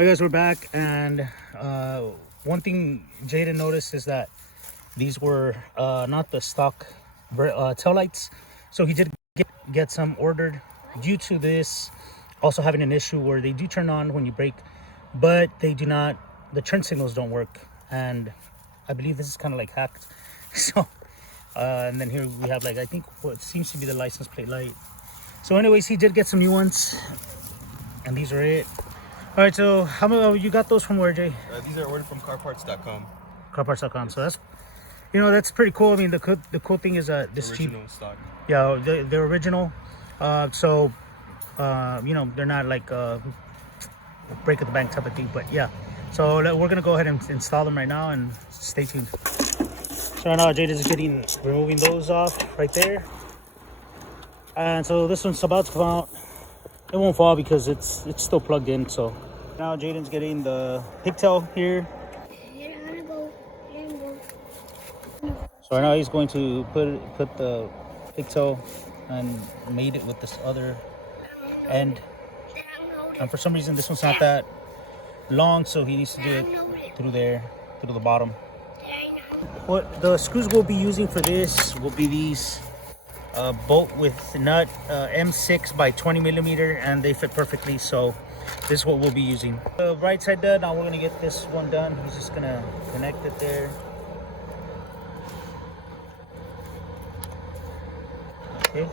Hi guys, we're back, and one thing Jaden noticed is that these were not the stock taillights, so he did get some ordered due to this also having an issue where they do turn on when you brake, but they do not, the turn signals don't work, and I believe this is kind of like hacked. So and then here we have, like, I think what seems to be the license plate light. So anyways, he did get some new ones, and these are it. All right, so how many you got those from where, Jay? These are ordered from carparts.com. Carparts.com. So that's, that's pretty cool. I mean, the cool thing is that this original cheap stock. Yeah, they're original. So they're not like break at the bank type of thing, but yeah. So we're gonna go ahead and install them right now, and stay tuned. So right now Jade is removing those off right there, and so this one's about to come out. It won't fall because it's still plugged in. So now Jaden's getting the pigtail here. So right now he's going to put the pigtail and mate it with this other end. And for some reason this one's not that long, so he needs to do it through there, through the bottom. What the screws we'll be using for this will be these bolt with nut M6 by 20 millimeter, and they fit perfectly. So this is what we'll be using. The right side done. Now we're gonna get this one done. He's just gonna connect it there. Okay.